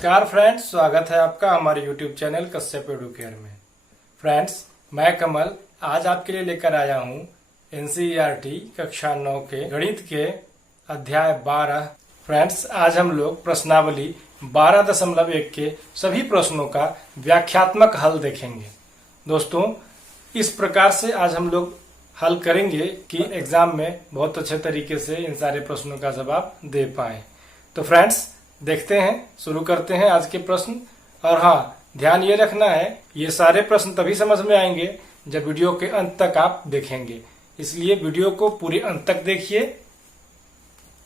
नमस्कार फ्रेंड्स, स्वागत है आपका हमारे YouTube चैनल कश्यप एडुकेयर में। फ्रेंड्स, मैं कमल आज आपके लिए लेकर आया हूँ NCERT कक्षा 9 के गणित के अध्याय 12। फ्रेंड्स, आज हम लोग प्रश्नावली 12.1 के सभी प्रश्नों का व्याख्यात्मक हल देखेंगे। दोस्तों, इस प्रकार से आज हम लोग हल करेंगे कि एग्जाम में बहुत अच्छे तरीके से इन सारे प्रश्नों का जवाब दे पाए। तो फ्रेंड्स, देखते हैं, शुरू करते हैं आज के प्रश्न। और हाँ, ध्यान ये रखना है, ये सारे प्रश्न तभी समझ में आएंगे जब वीडियो के अंत तक आप देखेंगे, इसलिए वीडियो को पूरे अंत तक देखिए।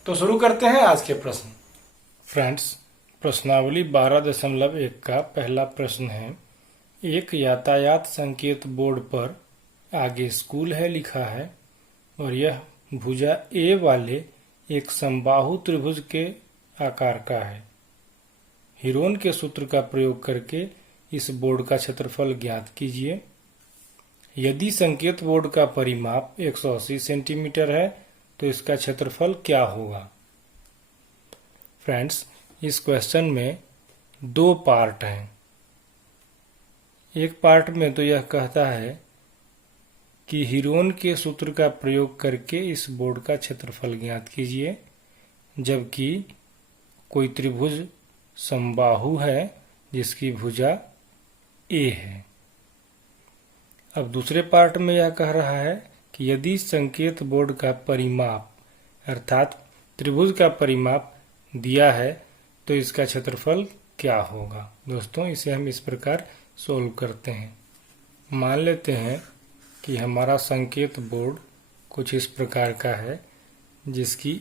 तो शुरू करते हैं आज के प्रश्न। फ्रेंड्स, प्रश्नावली 12.1 का पहला प्रश्न है, एक यातायात संकेत बोर्ड पर आगे स्कूल है लिखा है और यह भुजा ए वाले एक समबाहु त्रिभुज के आकार का है। हीरोन के सूत्र का प्रयोग करके इस बोर्ड का क्षेत्रफल ज्ञात कीजिए। यदि संकेत बोर्ड का परिमाप 180 सेंटीमीटर है तो इसका क्षेत्रफल क्या होगा। फ्रेंड्स, इस क्वेश्चन में दो पार्ट हैं। एक पार्ट में तो यह कहता है कि हीरोन के सूत्र का प्रयोग करके इस बोर्ड का क्षेत्रफल ज्ञात कीजिए, जबकि कोई त्रिभुज समबाहु है जिसकी भुजा ए है। अब दूसरे पार्ट में यह कह रहा है कि यदि संकेत बोर्ड का परिमाप अर्थात त्रिभुज का परिमाप दिया है तो इसका क्षेत्रफल क्या होगा। दोस्तों, इसे हम इस प्रकार सोल्व करते हैं। मान लेते हैं कि हमारा संकेत बोर्ड कुछ इस प्रकार का है जिसकी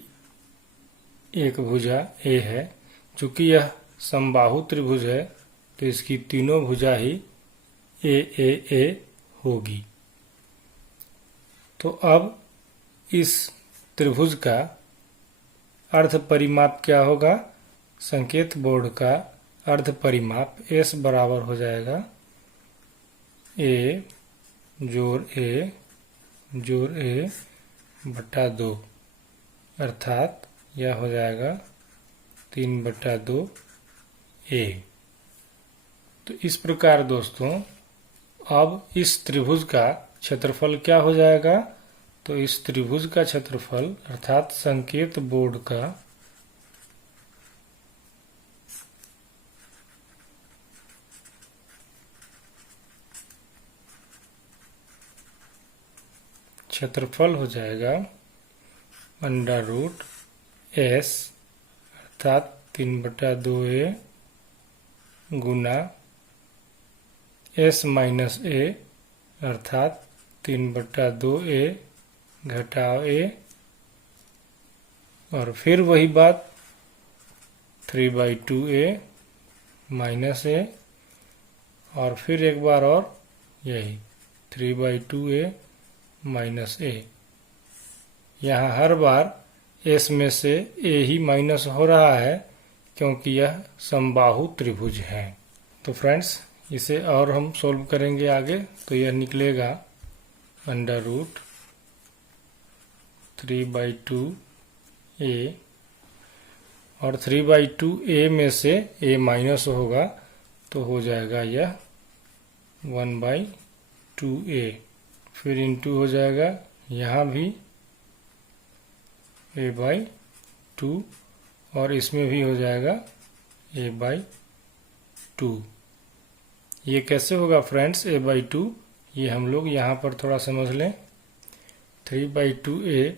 एक भुजा ए है। चूंकि यह समबाहु त्रिभुज है तो इसकी तीनों भुजा ही ए होगी। तो अब इस त्रिभुज का अर्ध परिमाप क्या होगा। संकेत बोर्ड का अर्ध परिमाप S बराबर हो जाएगा ए जोड़ ए बटा 2, अर्थात यह हो जाएगा 3/2 ए। तो इस प्रकार दोस्तों, अब इस त्रिभुज का क्षेत्रफल क्या हो जाएगा। तो इस त्रिभुज का क्षेत्रफल अर्थात संकेत बोर्ड का क्षेत्रफल हो जाएगा √S अर्थात 3/2a Guna S minus a अर्थात 3/2a घटाव a, और फिर वही बात 3/2a माइनस a, और फिर एक बार और यही 3/2a माइनस a। यहाँ हर बार S में से a ही माइनस हो रहा है क्योंकि यह समबाहु त्रिभुज है। तो फ्रेंड्स, इसे और हम सोल्व करेंगे आगे, तो यह निकलेगा √3/2a, और 3/2a में से a माइनस होगा तो हो जाएगा यह 1/2a, फिर इंटू हो जाएगा यहाँ भी a/2, और इसमें भी हो जाएगा a/2। ये कैसे होगा फ्रेंड्स a/2, ये हम लोग यहाँ पर थोड़ा समझ लें। 3/2a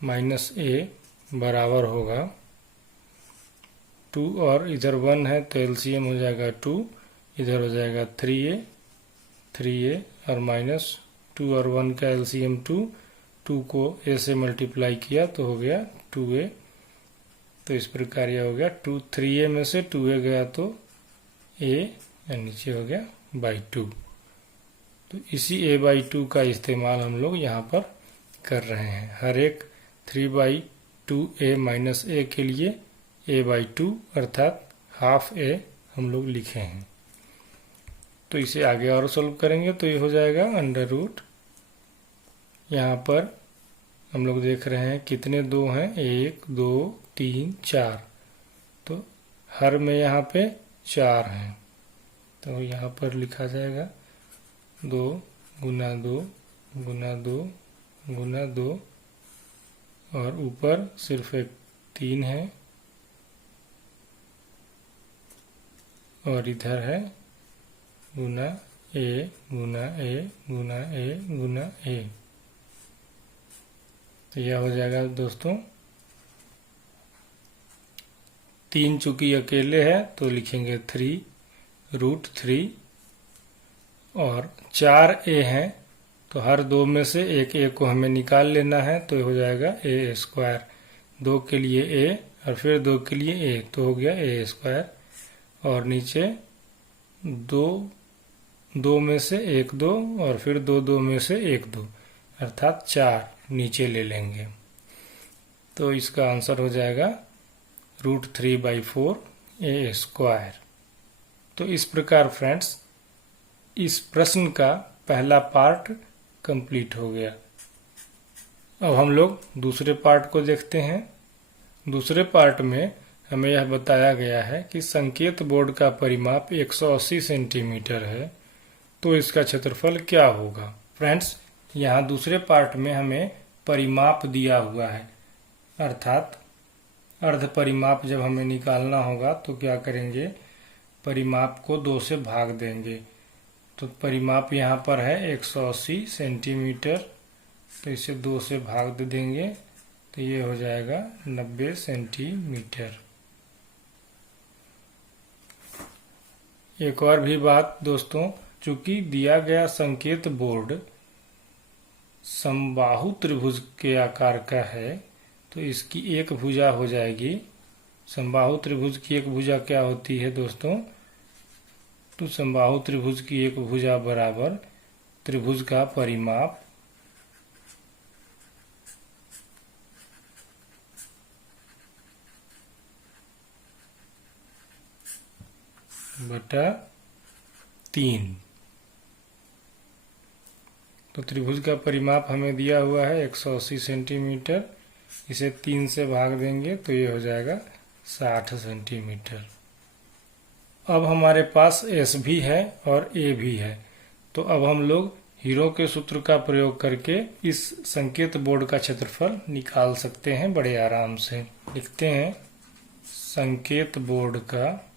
माइनस a बराबर होगा 2, और इधर 1 है तो LCM हो जाएगा 2, इधर हो जाएगा 3a और माइनस 2 और 1 का LCM 2 को a से मल्टीप्लाई किया तो हो गया 2a। तो इस प्रकार यह हो गया 3a में से 2a गया तो a, या नीचे हो गया /2। तो इसी a/2 का इस्तेमाल हम लोग यहाँ पर कर रहे हैं। हर एक 3/2a माइनस a के लिए a/2 अर्थात हाफ a हम लोग लिखे हैं। तो इसे आगे और सोल्व करेंगे तो ये हो जाएगा √ यहाँ पर हम लोग देख रहे हैं कितने दो हैं, 1 2 3 4, तो हर में यहाँ पे 4 हैं। तो यहाँ पर लिखा जाएगा 2 गुना 2 गुना 2 गुना 2 और ऊपर सिर्फ एक 3 है और इधर है गुना ए गुना ए गुना ए गुना ए। तो यह हो जाएगा दोस्तों 3 चूंकि अकेले है तो लिखेंगे 3√3 और 4 ए हैं तो हर 2 में से एक ए को हमें निकाल लेना है तो हो जाएगा ए स्क्वायर। 2 के लिए ए और फिर 2 के लिए ए तो हो गया ए स्क्वायर और नीचे 2 में से 1 2 और फिर 2 में से 1 2 अर्थात 4 नीचे ले लेंगे। तो इसका आंसर हो जाएगा √3/4 ए स्क्वायर। तो इस प्रकार फ्रेंड्स इस प्रश्न का पहला पार्ट कंप्लीट हो गया। अब हम लोग दूसरे पार्ट को देखते हैं। दूसरे पार्ट में हमें यह बताया गया है कि संकेत बोर्ड का परिमाप 180 सेंटीमीटर है तो इसका क्षेत्रफल क्या होगा। फ्रेंड्स यहाँ दूसरे पार्ट में हमें परिमाप दिया हुआ है अर्थात अर्ध परिमाप जब हमें निकालना होगा तो क्या करेंगे, परिमाप को 2 से भाग देंगे। तो परिमाप यहाँ पर है 180 सेंटीमीटर तो इसे 2 से भाग दे देंगे तो ये हो जाएगा 90 सेंटीमीटर। एक और भी बात दोस्तों, चूंकि दिया गया संकेत बोर्ड समबाहु त्रिभुज के आकार का है तो इसकी एक भुजा हो जाएगी। समबाहु त्रिभुज की एक भुजा क्या होती है दोस्तों, तो समबाहु त्रिभुज की एक भुजा बराबर त्रिभुज का परिमाप बटा 3। तो त्रिभुज का परिमाप हमें दिया हुआ है 180 सेंटीमीटर, इसे 3 से भाग देंगे तो ये हो जाएगा 60 सेंटीमीटर। अब हमारे पास एस भी है और ए भी है तो अब हम लोग हीरो के सूत्र का प्रयोग करके इस संकेत बोर्ड का क्षेत्रफल निकाल सकते हैं बड़े आराम से। लिखते हैं संकेत बोर्ड का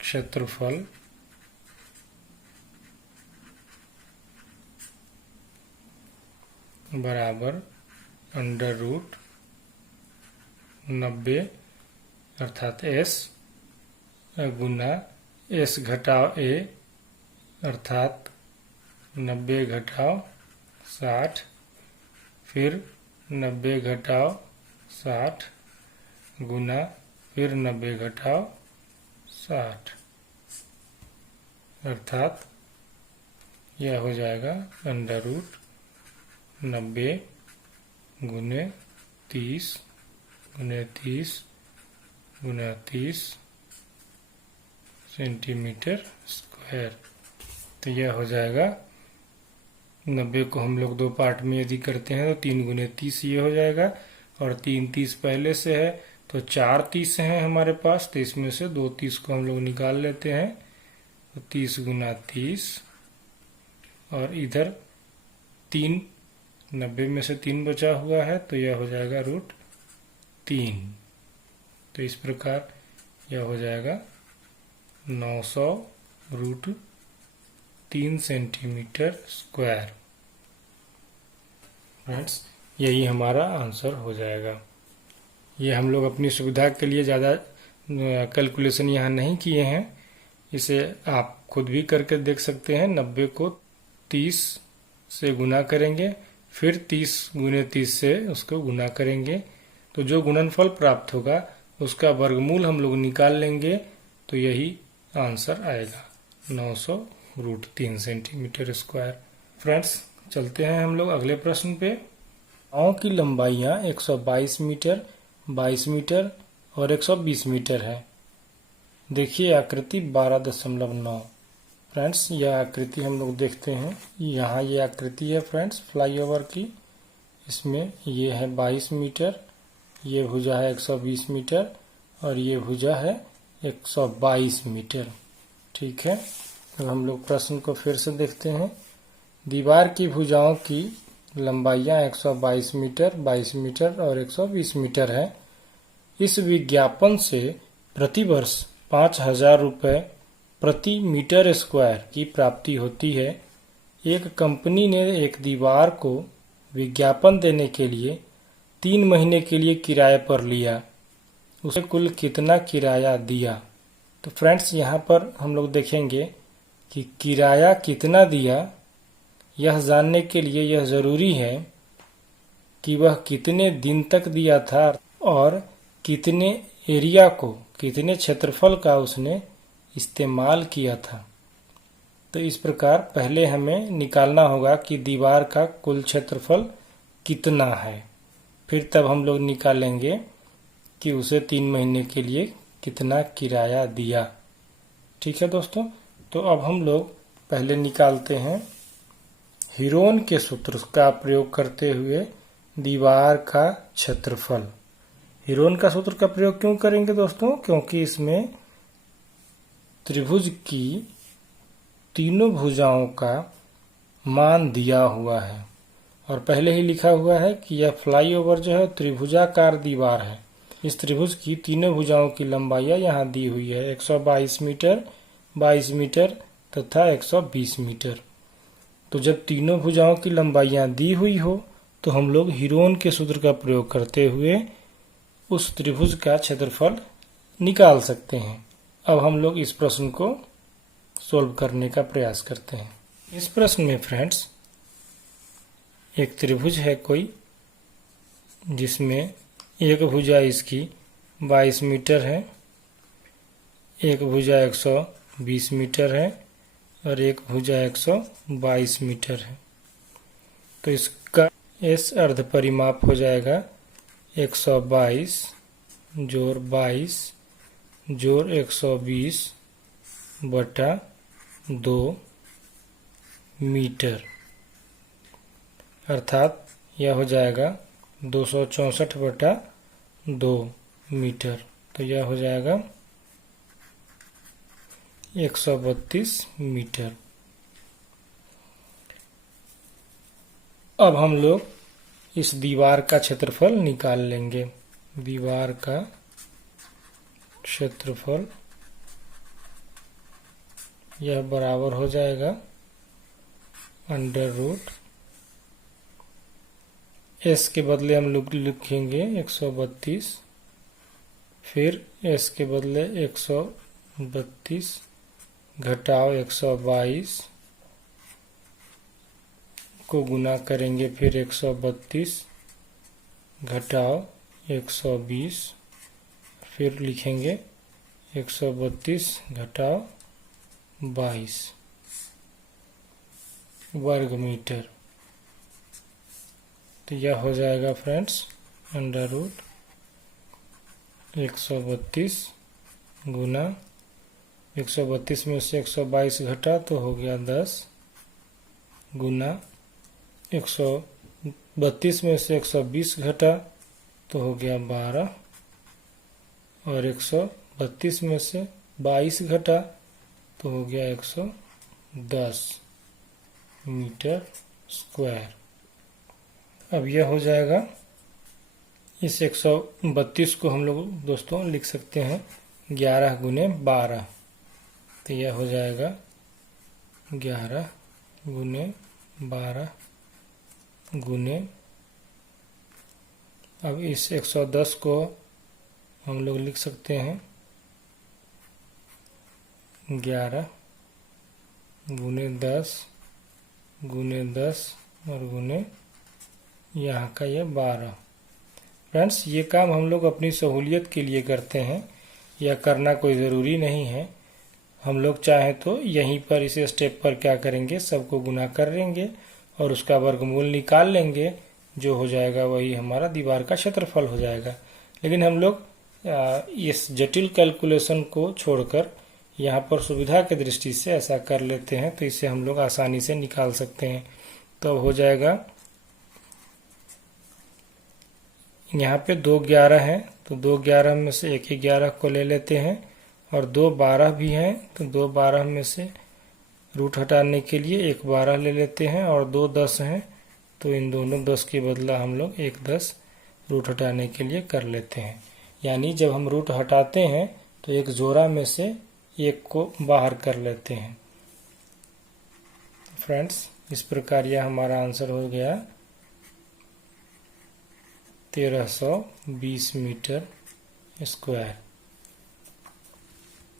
क्षेत्रफल बराबर √90 अर्थात एस गुना एस घटाव ए अर्थात 90 घटाव 60 फिर 90 घटाव 60 गुना फिर 90 घटाव 60 अर्थात यह हो जाएगा √90 गुने 30 गुने 30 गुना 30 सेंटीमीटर स्क्वायर। तो यह हो जाएगा 90 को हम लोग 2 पार्ट में यदि करते हैं तो 3 गुने 30 ये हो जाएगा और 3 30 पहले से है तो 4 30 हैं हमारे पास तो इसमें से 2 30 को हम लोग निकाल लेते हैं तो 30 गुना 30 और इधर 3 90 में से 3 बचा हुआ है तो यह हो जाएगा √3। तो इस प्रकार यह हो जाएगा 900 √3 सेंटीमीटर स्क्वायर। फ्रेंड्स यही हमारा आंसर हो जाएगा। ये हम लोग अपनी सुविधा के लिए ज़्यादा कैलकुलेशन यहाँ नहीं किए हैं, इसे आप खुद भी करके देख सकते हैं। 90 को 30 से गुना करेंगे फिर 30 गुने 30 से उसको गुना करेंगे तो जो गुणनफल प्राप्त होगा उसका वर्गमूल हम लोग निकाल लेंगे तो यही आंसर आएगा 900 √3 सेंटीमीटर स्क्वायर। फ्रेंड्स चलते हैं हम लोग अगले प्रश्न पे। नाव की लंबाइयाँ 122 मीटर 22 मीटर और 120 मीटर है। देखिए आकृति 12.9। फ्रेंड्स यह आकृति हम लोग देखते हैं, यहाँ ये आकृति है फ्रेंड्स फ्लाईओवर की। इसमें ये है 22 मीटर, ये भुजा है 120 मीटर और ये भुजा है 122 मीटर। ठीक है, तो हम लोग प्रश्न को फिर से देखते हैं। दीवार की भुजाओं की लंबाइयां 122 मीटर, 22 मीटर और 120 मीटर है। इस विज्ञापन से प्रतिवर्ष 5,000 रुपये प्रति मीटर स्क्वायर की प्राप्ति होती है। एक कंपनी ने एक दीवार को विज्ञापन देने के लिए 3 महीने के लिए किराए पर लिया। उसे कुल कितना किराया दिया? तो फ्रेंड्स, यहाँ पर हम लोग देखेंगे कि किराया कितना दिया। यह जानने के लिए यह जरूरी है कि वह कितने दिन तक दिया था और कितने एरिया को, कितने क्षेत्रफल का उसने इस्तेमाल किया था। तो इस प्रकार पहले हमें निकालना होगा कि दीवार का कुल क्षेत्रफल कितना है, फिर तब हम लोग निकालेंगे कि उसे 3 महीने के लिए कितना किराया दिया। ठीक है दोस्तों, तो अब हम लोग पहले निकालते हैं हीरोन के सूत्र का प्रयोग करते हुए दीवार का क्षेत्रफल। हीरोन का सूत्र का प्रयोग क्यों करेंगे दोस्तों? क्योंकि इसमें त्रिभुज की तीनों भुजाओं का मान दिया हुआ है और पहले ही लिखा हुआ है कि यह फ्लाईओवर जो है त्रिभुजाकार दीवार है। इस त्रिभुज की तीनों भुजाओं की लंबाइयां यहाँ दी हुई है, 122 मीटर, 22 मीटर तथा 120 मीटर। तो जब तीनों भुजाओं की लंबाइयां दी हुई हो तो हम लोग हीरोन के सूत्र का प्रयोग करते हुए उस त्रिभुज का क्षेत्रफल निकाल सकते हैं। अब हम लोग इस प्रश्न को सोल्व करने का प्रयास करते हैं। इस प्रश्न में फ्रेंड्स एक त्रिभुज है कोई, जिसमें एक भुजा इसकी 22 मीटर है, एक भुजा 120 मीटर है और एक भुजा 122 मीटर है। तो इसका एस अर्ध परिमाप हो जाएगा 122 जोड़ 22 जोड़ 120 बटा 2 मीटर, अर्थात यह हो जाएगा 264 बटा 2 मीटर। तो यह हो जाएगा 132 मीटर। अब हम लोग इस दीवार का क्षेत्रफल निकाल लेंगे। दीवार का क्षेत्रफल यह बराबर हो जाएगा अंडर रूट एस के बदले हम लोग लिखेंगे 132, फिर एस के बदले 132 घटाओ 122 को गुना करेंगे, फिर 132 घटाओ 120, फिर लिखेंगे 132 घटाओ 22 वर्ग मीटर। तो यह हो जाएगा फ्रेंड्स अंडर रूट 132 गुना 132 में से 122 घटा तो हो गया 10 गुना 132 में से 120 घटा तो हो गया 12 और 132 में से 22 घटा तो हो गया 110 मीटर स्क्वायर। अब यह हो जाएगा, इस 132 को हम लोग दोस्तों लिख सकते हैं 11 गुने 12। तो यह हो जाएगा 11 गुने 12 गुने, अब इस 110 को हम लोग लिख सकते हैं 11 गुने 10 गुने 10 और गुने यहाँ का ये 12। फ्रेंड्स, ये काम हम लोग अपनी सहूलियत के लिए करते हैं, यह करना कोई ज़रूरी नहीं है। हम लोग चाहें तो यहीं पर इस स्टेप पर क्या करेंगे, सबको गुना कर लेंगे और उसका वर्गमूल निकाल लेंगे, जो हो जाएगा वही हमारा दीवार का क्षेत्रफल हो जाएगा। लेकिन हम लोग इस जटिल कैलकुलेशन को छोड़कर यहाँ पर सुविधा की दृष्टि से ऐसा कर लेते हैं, तो इसे हम लोग आसानी से निकाल सकते हैं। तो हो जाएगा यहाँ पे 2 11 हैं, तो 2 11 में से एक 11 को ले लेते हैं, और 2 12 भी हैं, तो 2 12 में से रूट हटाने के लिए एक 12 ले लेते हैं, और 2 10 हैं, तो इन दोनों 10 के बदला हम लोग एक 10 रूट हटाने के लिए कर लेते हैं। यानी जब हम रूट हटाते हैं तो एक जोड़ा में से एक को बाहर कर लेते हैं। फ्रेंड्स, इस प्रकार यह हमारा आंसर हो गया 1320 मीटर स्क्वायर।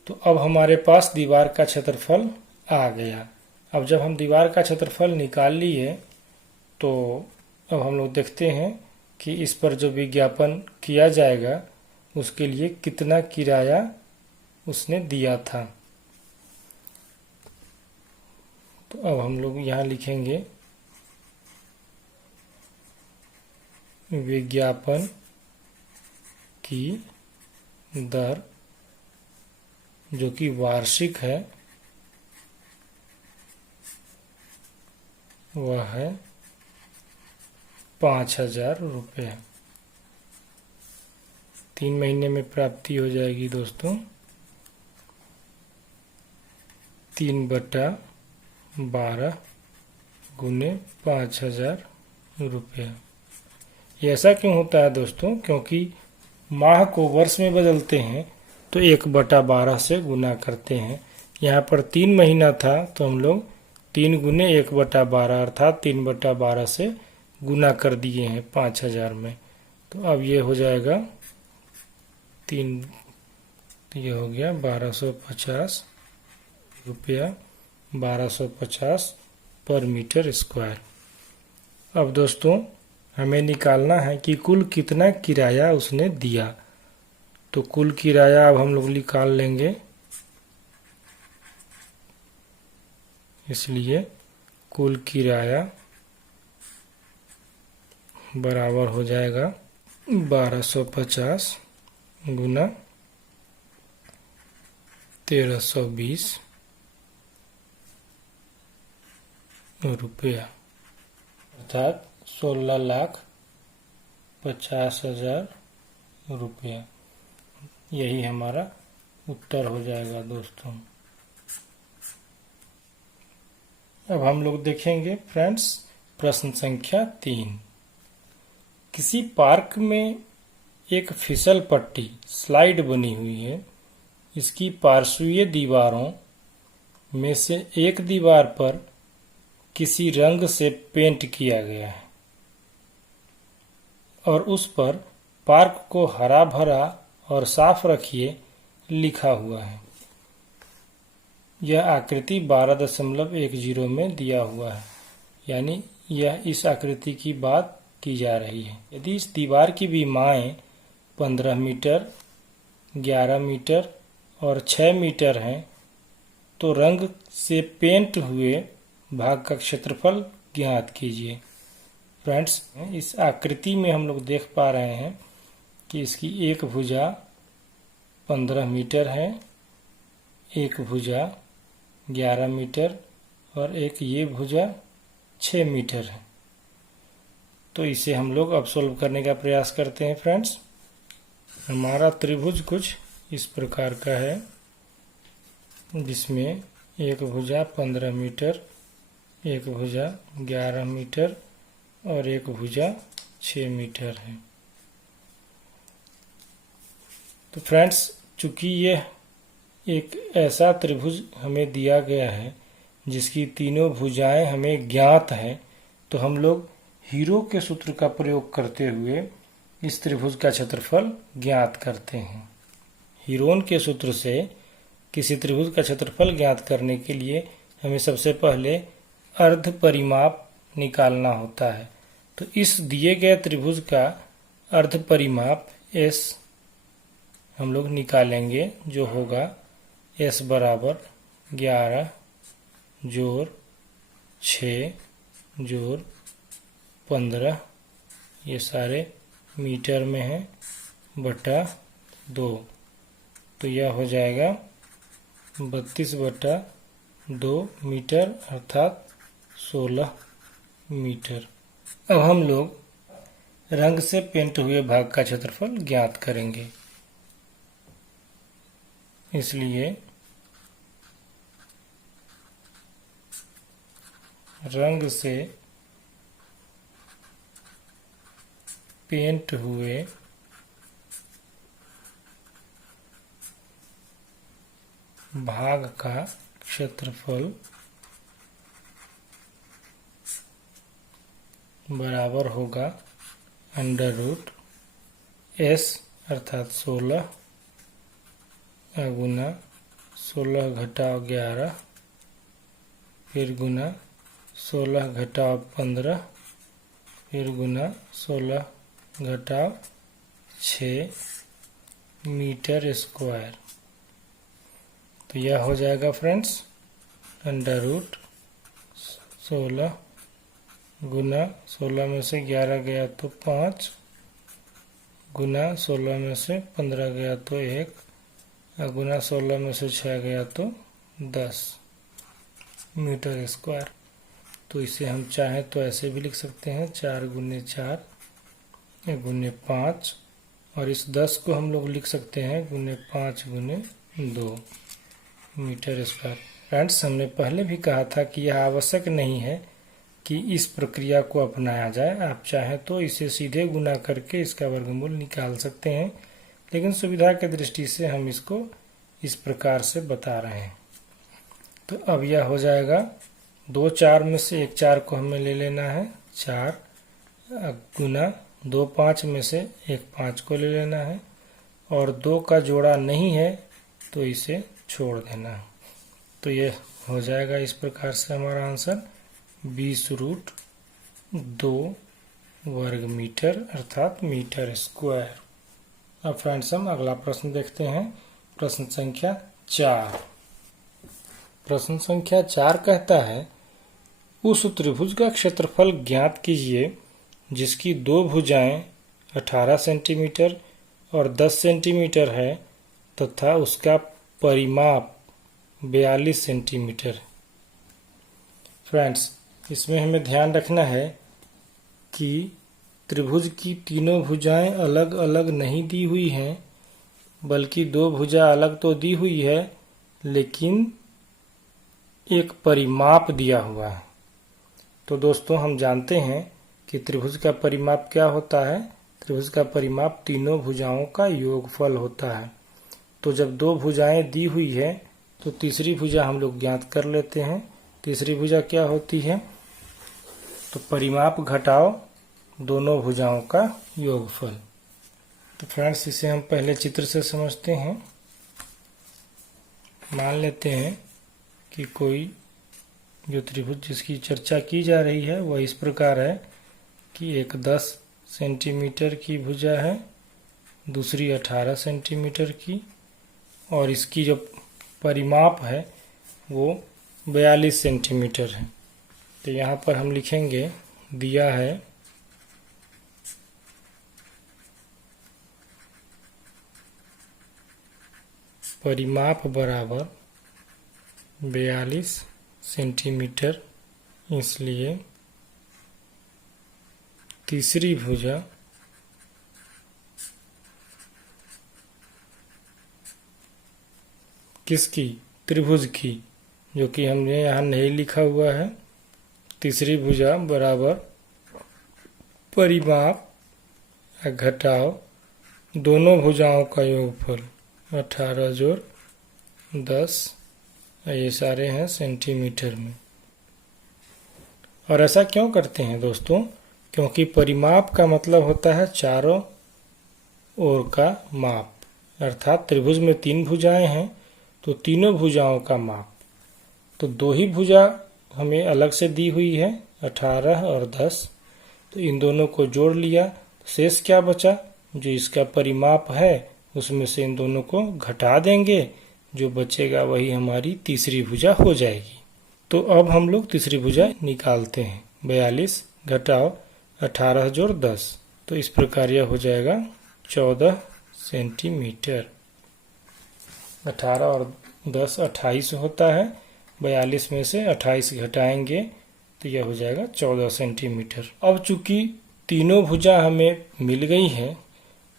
तो अब हमारे पास दीवार का क्षेत्रफल आ गया। अब जब हम दीवार का क्षेत्रफल निकाल लिए तो अब हम लोग देखते हैं कि इस पर जो विज्ञापन किया जाएगा उसके लिए कितना किराया उसने दिया था। तो अब हम लोग यहाँ लिखेंगे विज्ञापन की दर जो कि वार्षिक है वह है 5,000 रुपये। 3 महीने में प्राप्ति हो जाएगी दोस्तों 3/12 गुने 5,000 रुपये। ये ऐसा क्यों होता है दोस्तों? क्योंकि माह को वर्ष में बदलते हैं तो 1/12 से गुना करते हैं। यहाँ पर 3 महीना था तो हम लोग 3 गुने 1/12 अर्थात 3/12 से गुना कर दिए हैं 5,000 में। तो अब ये हो जाएगा 3, ये हो गया 1250 रुपया, 1250 पर मीटर स्क्वायर। अब दोस्तों हमें निकालना है कि कुल कितना किराया उसने दिया। तो कुल किराया अब हम लोग निकाल लेंगे, इसलिए कुल किराया बराबर हो जाएगा 1250 गुना 1320 रुपया अर्थात 16,50,000 रुपया। यही हमारा उत्तर हो जाएगा दोस्तों। अब हम लोग देखेंगे फ्रेंड्स प्रश्न संख्या 3। किसी पार्क में एक फिसल पट्टी स्लाइड बनी हुई है। इसकी पार्श्वीय दीवारों में से एक दीवार पर किसी रंग से पेंट किया गया है और उस पर पार्क को हरा भरा और साफ रखिए लिखा हुआ है। यह आकृति 12.10 में दिया हुआ है, यानी यह इस आकृति की बात की जा रही है। यदि इस दीवार की विमाएं 15 मीटर, 11 मीटर और 6 मीटर हैं तो रंग से पेंट हुए भाग का क्षेत्रफल ज्ञात कीजिए। फ्रेंड्स, इस आकृति में हम लोग देख पा रहे हैं कि इसकी एक भुजा 15 मीटर है, एक भुजा 11 मीटर और एक ये भुजा 6 मीटर है। तो इसे हम लोग अब सोल्व करने का प्रयास करते हैं। फ्रेंड्स, हमारा त्रिभुज कुछ इस प्रकार का है जिसमें एक भुजा 15 मीटर, एक भुजा 11 मीटर और एक भुजा 6 मीटर है। तो फ्रेंड्स, चूंकि यह एक ऐसा त्रिभुज हमें दिया गया है जिसकी तीनों भुजाएं हमें ज्ञात हैं, तो हम लोग हीरो के सूत्र का प्रयोग करते हुए इस त्रिभुज का क्षेत्रफल ज्ञात करते हैं। हीरोन के सूत्र से किसी त्रिभुज का क्षेत्रफल ज्ञात करने के लिए हमें सबसे पहले अर्ध परिमाप निकालना होता है। तो इस दिए गए त्रिभुज का अर्ध परिमाप S हम लोग निकालेंगे, जो होगा S बराबर 11 जोड़ 6 जोड़ 15, ये सारे मीटर में है, बटा 2। तो यह हो जाएगा 32/2 मीटर अर्थात 16 मीटर। अब हम लोग रंग से पेंट हुए भाग का क्षेत्रफल ज्ञात करेंगे। इसलिए रंग से पेंट हुए भाग का क्षेत्रफल बराबर होगा अंडर रूट S अर्थात 16 गुना 16 घटाव 11 फिर गुना 16 घटाव 15 फिर गुना 16 घटाव 6 मीटर स्क्वायर। तो यह हो जाएगा फ्रेंड्स अंडर रूट 16 गुना 16 में से 11 गया तो 5 गुना 16 में से 15 गया तो 1 और गुना 16 में से 6 गया तो 10 मीटर स्क्वायर। तो इसे हम चाहें तो ऐसे भी लिख सकते हैं 4 गुने 4 गुने 5 और इस 10 को हम लोग लिख सकते हैं गुने 5 गुने 2 मीटर स्क्वायर। फ्रेंड्स हमने पहले भी कहा था कि यह आवश्यक नहीं है कि इस प्रक्रिया को अपनाया जाए। आप चाहें तो इसे सीधे गुना करके इसका वर्गमूल निकाल सकते हैं, लेकिन सुविधा के दृष्टि से हम इसको इस प्रकार से बता रहे हैं। तो अब यह हो जाएगा 2 4 में से एक 4 को हमें ले लेना है 4 गुना 2 5 में से एक 5 को ले लेना है और 2 का जोड़ा नहीं है तो इसे छोड़ देना है। तो ये हो जाएगा इस प्रकार से हमारा आंसर 20 रूट 2 वर्ग मीटर अर्थात मीटर स्क्वायर। अब फ्रेंड्स हम अगला प्रश्न देखते हैं। प्रश्न संख्या 4। प्रश्न संख्या 4 कहता है उस त्रिभुज का क्षेत्रफल ज्ञात कीजिए जिसकी दो भुजाएं 18 सेंटीमीटर और 10 सेंटीमीटर है तथा उसका परिमाप 42 सेंटीमीटर। फ्रेंड्स इसमें हमें ध्यान रखना है कि त्रिभुज की तीनों भुजाएं अलग अलग नहीं दी हुई हैं, बल्कि दो भुजा अलग तो दी हुई है लेकिन एक परिमाप दिया हुआ है। तो दोस्तों हम जानते हैं कि त्रिभुज का परिमाप क्या होता है। त्रिभुज का परिमाप तीनों भुजाओं का योगफल होता है। तो जब दो भुजाएं दी हुई है तो तीसरी भुजा हम लोग ज्ञात कर लेते हैं। तीसरी भुजा क्या होती है, तो परिमाप घटाओ दोनों भुजाओं का योगफल। तो फ्रेंड्स इसे हम पहले चित्र से समझते हैं। मान लेते हैं कि कोई जो त्रिभुज जिसकी चर्चा की जा रही है वह इस प्रकार है कि एक 10 सेंटीमीटर की भुजा है, दूसरी 18 सेंटीमीटर की और इसकी जो परिमाप है वो 42 सेंटीमीटर है। तो यहाँ पर हम लिखेंगे दिया है परिमाप बराबर 42 सेंटीमीटर, इसलिए तीसरी भुजा किसकी, त्रिभुज की, जो कि हमने यहाँ नहीं लिखा हुआ है। तीसरी भुजा बराबर परिमाप घटाओ दोनों भुजाओं का योगफल 18 जोड़ 10, ये सारे हैं सेंटीमीटर में। और ऐसा क्यों करते हैं दोस्तों, क्योंकि परिमाप का मतलब होता है चारों ओर का माप, अर्थात त्रिभुज में 3 भुजाएं हैं तो तीनों भुजाओं का माप। तो दो ही भुजा हमें अलग से दी हुई है 18 और 10, तो इन दोनों को जोड़ लिया, शेष क्या बचा, जो इसका परिमाप है उसमें से इन दोनों को घटा देंगे, जो बचेगा वही हमारी तीसरी भुजा हो जाएगी। तो अब हम लोग तीसरी भुजा निकालते हैं। 42 घटाओ 18 जोड़ 10, तो इस प्रकार यह हो जाएगा 14 सेंटीमीटर। 18 और 10 28 होता है, 42 में से 28 घटाएंगे तो यह हो जाएगा 14 सेंटीमीटर। अब चूंकि तीनों भुजा हमें मिल गई है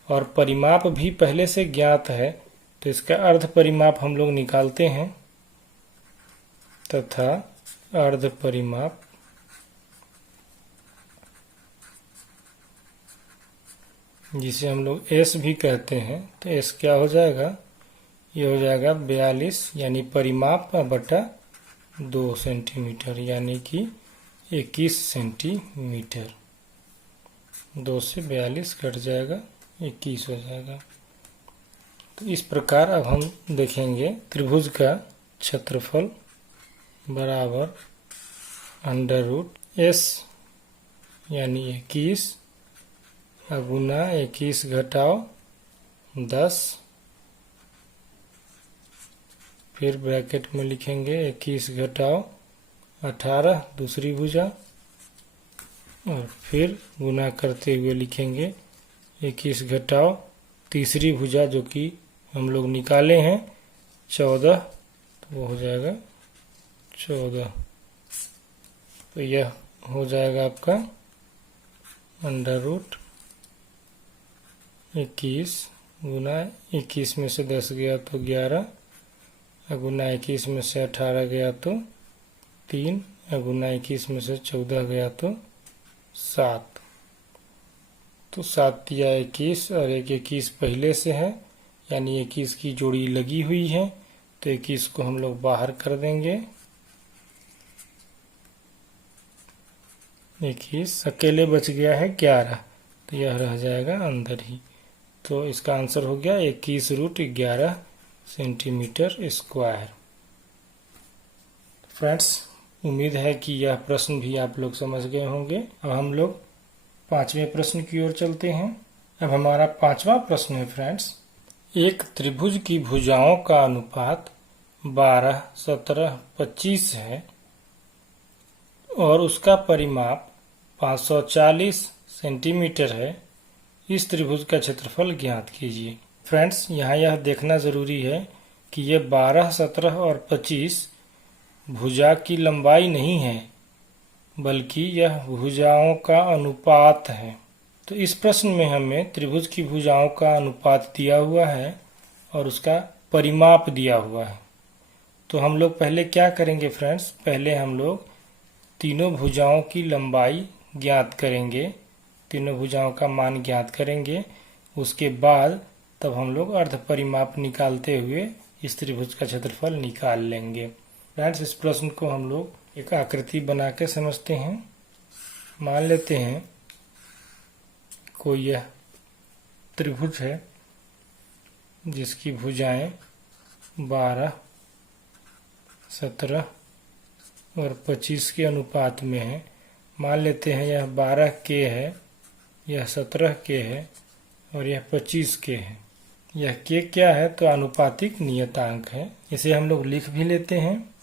और परिमाप भी पहले से ज्ञात है, तो इसका अर्ध परिमाप हम लोग निकालते हैं तथा अर्ध परिमाप जिसे हम लोग S भी कहते हैं, तो S क्या हो जाएगा, ये हो जाएगा 42 यानी परिमाप बटा 2 सेंटीमीटर यानी कि 21 सेंटीमीटर। 2 से 42 कट जाएगा, 21 हो जाएगा। तो इस प्रकार अब हम देखेंगे त्रिभुज का क्षेत्रफल बराबर √S यानी 21 गुना 21 घटाओ 10, फिर ब्रैकेट में लिखेंगे 21 घटाओ 18 दूसरी भुजा, और फिर गुना करते हुए लिखेंगे 21 घटाओ तीसरी भुजा जो कि हम लोग निकाले हैं 14, तो वो हो जाएगा 14। तो यह हो जाएगा आपका √21 गुना 21 में से 10 गया तो 11, गुना 21 में से 18 गया तो 3, गुना 21 में से 14 गया तो 7। तो 7 या 21 और एक 21 पहले से है यानी 21 की जोड़ी लगी हुई है, तो 21 को हम लोग बाहर कर देंगे। 21 अकेले बच गया है 11, तो यह रह जाएगा अंदर ही। तो इसका आंसर हो गया 21√11 सेंटीमीटर स्क्वायर। फ्रेंड्स, उम्मीद है कि यह प्रश्न भी आप लोग समझ गए होंगे। अब हम लोग 5वें प्रश्न की ओर चलते हैं। अब हमारा 5वां प्रश्न है फ्रेंड्स, एक त्रिभुज की भुजाओं का अनुपात 12, 17, 25 है और उसका परिमाप 540 सेंटीमीटर है। इस त्रिभुज का क्षेत्रफल ज्ञात कीजिए। फ्रेंड्स, यहाँ यह देखना जरूरी है कि ये 12, 17 और 25 भुजा की लंबाई नहीं है, बल्कि यह भुजाओं का अनुपात है। तो इस प्रश्न में हमें त्रिभुज की भुजाओं का अनुपात दिया हुआ है और उसका परिमाप दिया हुआ है। तो हम लोग पहले क्या करेंगे फ्रेंड्स, पहले हम लोग तीनों भुजाओं की लंबाई ज्ञात करेंगे, तीनों भुजाओं का मान ज्ञात करेंगे। उसके बाद तब हम लोग अर्ध परिमाप निकालते हुए इस त्रिभुज का क्षेत्रफल निकाल लेंगे। फ्रेंड्स, इस प्रश्न को हम लोग एक आकृति बना के समझते हैं। मान लेते हैं कोई यह त्रिभुज है जिसकी भुजाएं 12, 17 और 25 के अनुपात में है। मान लेते हैं यह 12 के है, यह 17 के है और यह 25 के है। यह के क्या है, तो आनुपातिक नियतांक है। इसे हम लोग लिख भी लेते हैं।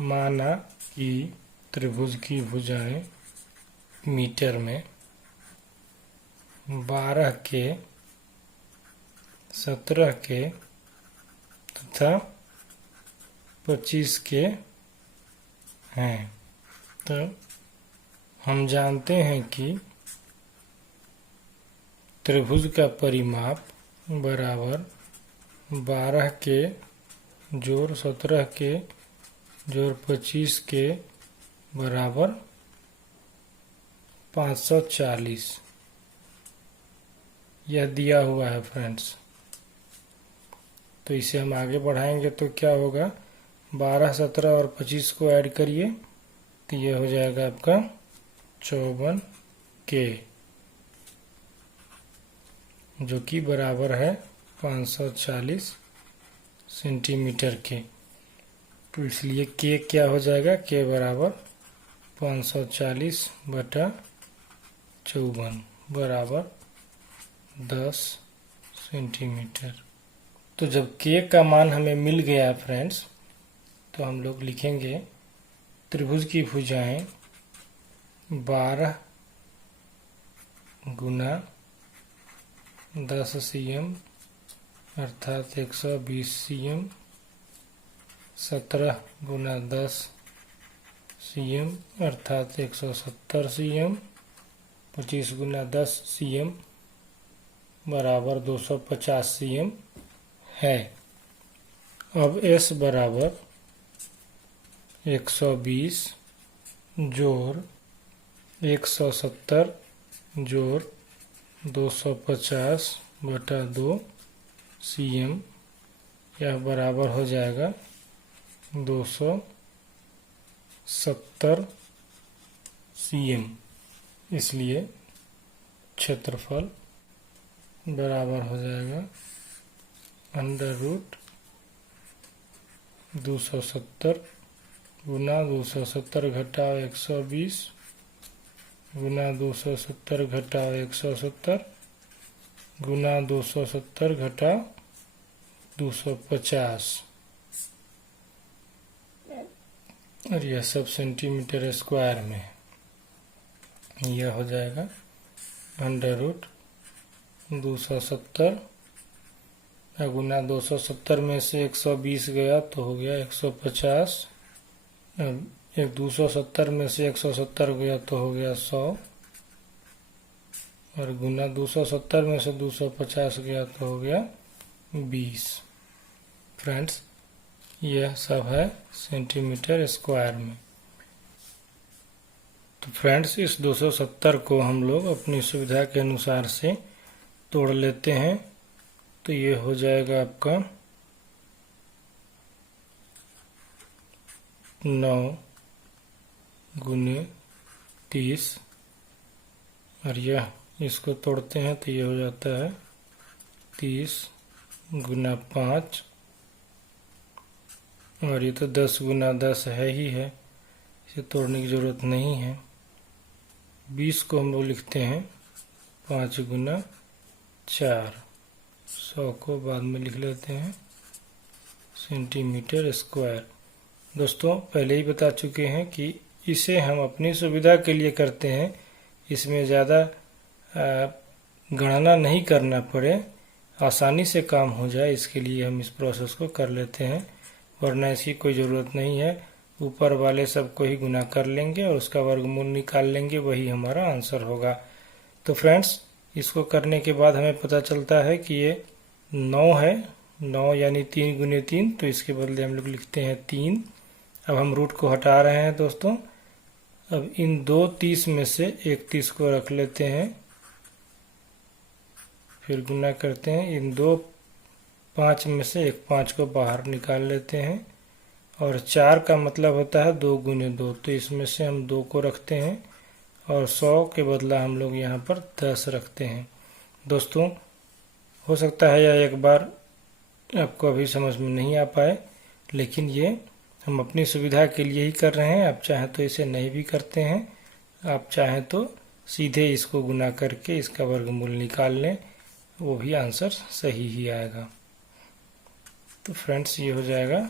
माना कि त्रिभुज की भुजाएं मीटर में 12 के, 17 के तथा 25 के हैं। तो हम जानते हैं कि त्रिभुज का परिमाप बराबर 12 के जोड़ 17 के जोड़ 25 के बराबर 540 यह दिया हुआ है फ्रेंड्स। तो इसे हम आगे बढ़ाएंगे तो क्या होगा, 12, 17 और 25 को ऐड करिए तो ये हो जाएगा आपका 54 के, जो कि बराबर है 540 सेंटीमीटर के। तो इसलिए के क्या हो जाएगा, के बराबर 540 बटा 54 बराबर 10 सेंटीमीटर। तो जब के का मान हमें मिल गया फ्रेंड्स, तो हम लोग लिखेंगे त्रिभुज की भुजाएं 12 गुना 10 cm अर्थात 120 cm, 17 गुना 10 cm अर्थात 170 cm 25 गुना 10 cm बराबर 250 cm है। अब S बराबर 120 जोड़ 170 जोड़ 250 बटा 2 cm, यह बराबर हो जाएगा 270 cm। इसलिए क्षेत्रफल बराबर हो जाएगा √270 गुना 270 घटाओ 120 गुना 270 घटाओ 170 गुना 270 घटाओ 250, और यह सब सेंटीमीटर स्क्वायर में। यह हो जाएगा √270 गुना 270 में से 120 गया तो हो गया 150, 270 में से 170 गया तो हो गया 100, और गुना 270 में से 250 गया तो हो गया 20। फ्रेंड्स, यह सब है सेंटीमीटर स्क्वायर में। तो फ्रेंड्स, इस 270 को हम लोग अपनी सुविधा के अनुसार से तोड़ लेते हैं। तो ये हो जाएगा आपका 9 गुने 30, और यह इसको तोड़ते हैं तो ये हो जाता है 30 गुना 5, और ये तो 10 गुना 10 है ही है, इसे तोड़ने की ज़रूरत नहीं है। 20 को हम लोग लिखते हैं 5 गुना 4, 100 को बाद में लिख लेते हैं सेंटीमीटर स्क्वायर। दोस्तों, पहले ही बता चुके हैं कि इसे हम अपनी सुविधा के लिए करते हैं, इसमें ज़्यादा गणना नहीं करना पड़े, आसानी से काम हो जाए, इसके लिए हम इस प्रोसेस को कर लेते हैं, वरना इसकी कोई ज़रूरत नहीं है। ऊपर वाले सब को ही गुना कर लेंगे और उसका वर्गमूल निकाल लेंगे, वही हमारा आंसर होगा। तो फ्रेंड्स, इसको करने के बाद हमें पता चलता है कि ये 9 है, 9 यानी 3 गुने 3, तो इसके बदले हम लोग लिखते हैं 3। अब हम रूट को हटा रहे हैं दोस्तों। अब इन 2 30 में से एक 30 को रख लेते हैं, फिर गुना करते हैं। इन 2 5 में से एक 5 को बाहर निकाल लेते हैं, और 4 का मतलब होता है 2 गुने 2, तो इसमें से हम 2 को रखते हैं, और 100 के बदला हम लोग यहाँ पर 10 रखते हैं। दोस्तों, हो सकता है यह एक बार आपको अभी समझ में नहीं आ पाए, लेकिन ये हम अपनी सुविधा के लिए ही कर रहे हैं। आप चाहें तो इसे नहीं भी करते हैं, आप चाहें तो सीधे इसको गुना करके इसका वर्गमूल निकाल लें, वो भी आंसर सही ही आएगा। तो फ्रेंड्स, ये हो जाएगा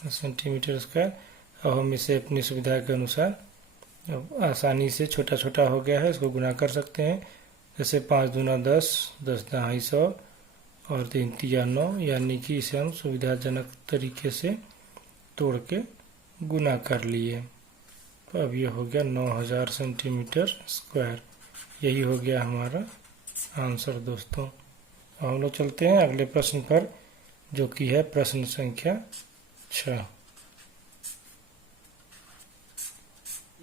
सेंटीमीटर स्क्वायर। अब हम इसे अपनी सुविधा के अनुसार अब आसानी से, छोटा छोटा हो गया है, इसको गुना कर सकते हैं। जैसे 5 दूना 10, 10 250 और 3 तिया 9, यानी कि इसे हम सुविधाजनक तरीके से तोड़ के गुना कर लिए। तो अब ये हो गया 9000 सेंटीमीटर स्क्वायर। यही हो गया हमारा आंसर दोस्तों। अब हम लोग चलते हैं अगले प्रश्न पर, जो कि है प्रश्न संख्या 6।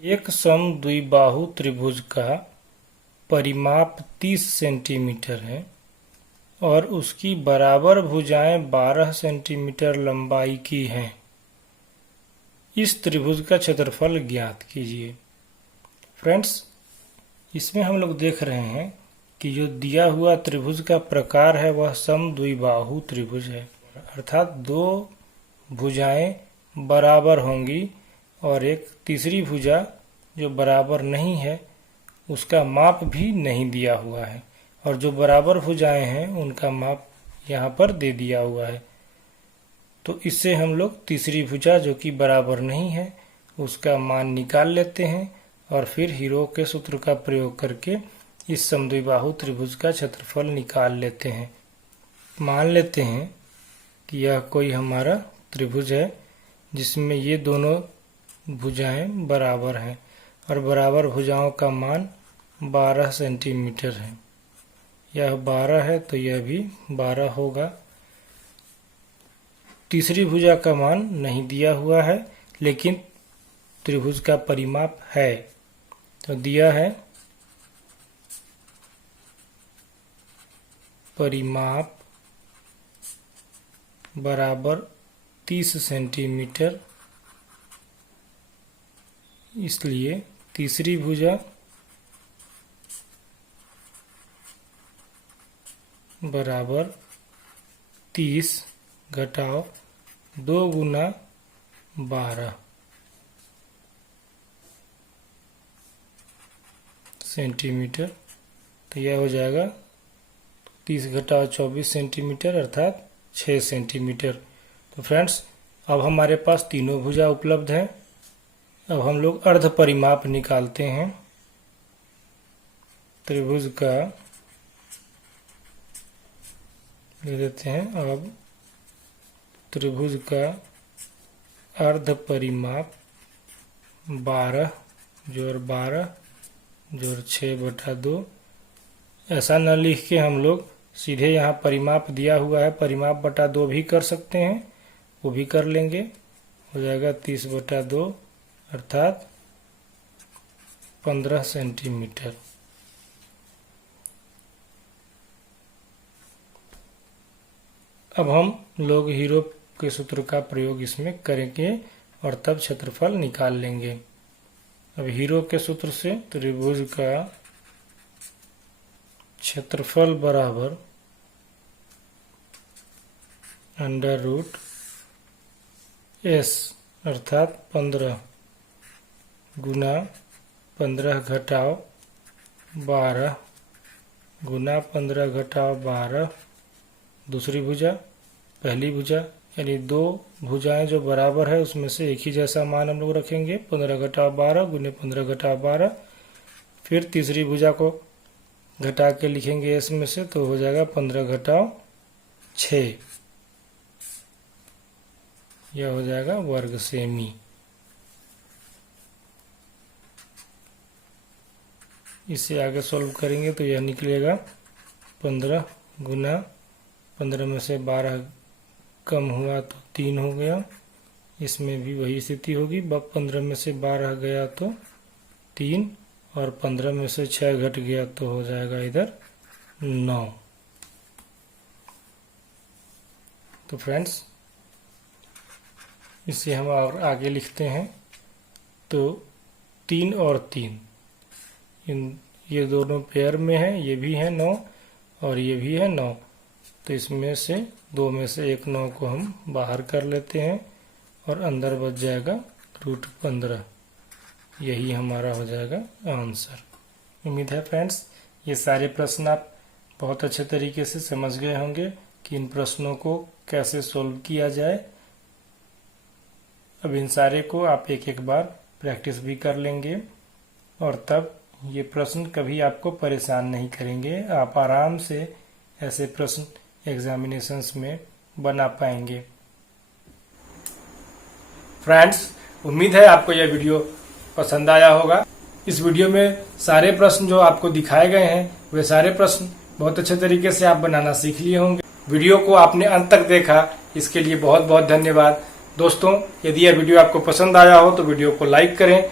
एक समद्विबाहु त्रिभुज का परिमाप 30 सेंटीमीटर है और उसकी बराबर भुजाएं 12 सेंटीमीटर लंबाई की हैं। इस त्रिभुज का क्षेत्रफल ज्ञात कीजिए। फ्रेंड्स, इसमें हम लोग देख रहे हैं कि जो दिया हुआ त्रिभुज का प्रकार है वह समद्विबाहु त्रिभुज है, अर्थात 2 भुजाएं बराबर होंगी और एक तीसरी भुजा जो बराबर नहीं है उसका माप भी नहीं दिया हुआ है, और जो बराबर भुजाएं हैं उनका माप यहाँ पर दे दिया हुआ है। तो इससे हम लोग तीसरी भुजा जो कि बराबर नहीं है उसका मान निकाल लेते हैं, और फिर हीरो के सूत्र का प्रयोग करके इस समद्विबाहु त्रिभुज का क्षेत्रफल निकाल लेते हैं। मान लेते हैं कि यह कोई हमारा त्रिभुज है जिसमें ये दोनों भुजाएं बराबर हैं, और बराबर भुजाओं का मान 12 सेंटीमीटर है। यह 12 है तो यह भी 12 होगा। तीसरी भुजा का मान नहीं दिया हुआ है, लेकिन त्रिभुज का परिमाप है, तो दिया है परिमाप बराबर 30 सेंटीमीटर। इसलिए तीसरी भुजा बराबर 30 घटाओ 2 गुना 12 सेंटीमीटर, तो यह हो जाएगा 30 घटाओ 24 सेंटीमीटर अर्थात 6 सेंटीमीटर। तो फ्रेंड्स, अब हमारे पास तीनों भुजा उपलब्ध हैं। अब हम लोग अर्ध परिमाप निकालते हैं। त्रिभुज का ले लेते हैं। अब त्रिभुज का अर्ध परिमाप 12 जोड़ 12 जोड़ 6/2। ऐसा न लिख के हम लोग सीधे यहाँ परिमाप दिया हुआ है, परिमाप बटा 2 भी कर सकते हैं, वो भी कर लेंगे। हो जाएगा 30/2 अर्थात 15 सेंटीमीटर। अब हम लोग हीरो के सूत्र का प्रयोग इसमें करेंगे और तब क्षेत्रफल निकाल लेंगे। अब हीरो के सूत्र से त्रिभुज का क्षेत्रफल बराबर √S अर्थात 15 गुना 15 घटाओ 12 गुना 15 घटाओ 12। दूसरी भुजा, पहली भुजा यानी दो भुजाएं जो बराबर है उसमें से एक ही जैसा मान हम लोग रखेंगे, 15 घटाओ 12 गुने 15 घटाओ 12। फिर तीसरी भुजा को घटा के लिखेंगे इसमें से, तो हो जाएगा 15 घटाओ 6। यह हो जाएगा वर्ग सेमी। इसे आगे सॉल्व करेंगे तो यह निकलेगा 15 गुना 15 में से 12 कम हुआ तो 3 हो गया। इसमें भी वही स्थिति होगी, 15 में से 12 गया तो 3 और 15 में से 6 घट गया तो हो जाएगा इधर 9। तो फ्रेंड्स, इसे हम और आगे लिखते हैं। तो 3 और 3 ये दोनों पेयर में है, ये भी है 9 और ये भी है 9। तो इसमें से 2 में से एक 9 को हम बाहर कर लेते हैं और अंदर बच जाएगा √15। यही हमारा हो जाएगा आंसर। उम्मीद है फ्रेंड्स, ये सारे प्रश्न आप बहुत अच्छे तरीके से समझ गए होंगे कि इन प्रश्नों को कैसे सोल्व किया जाए। अब इन सारे को आप एक एक बार प्रैक्टिस भी कर लेंगे और तब ये प्रश्न कभी आपको परेशान नहीं करेंगे। आप आराम से ऐसे प्रश्न एग्जामिनेशंस में बना पाएंगे। फ्रेंड्स, उम्मीद है आपको यह वीडियो पसंद आया होगा। इस वीडियो में सारे प्रश्न जो आपको दिखाए गए हैं वे सारे प्रश्न बहुत अच्छे तरीके से आप बनाना सीख लिए होंगे। वीडियो को आपने अंत तक देखा, इसके लिए बहुत बहुत धन्यवाद। दोस्तों, यदि यह वीडियो आपको पसंद आया हो तो वीडियो को लाइक करें।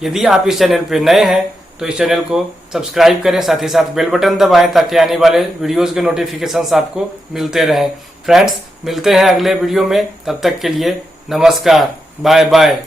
यदि आप इस चैनल पर नए हैं तो इस चैनल को सब्सक्राइब करें, साथ ही साथ बेल बटन दबाएं ताकि आने वाले वीडियोस के नोटिफिकेशंस आपको मिलते रहें। फ्रेंड्स, मिलते हैं अगले वीडियो में, तब तक के लिए नमस्कार, बाय बाय।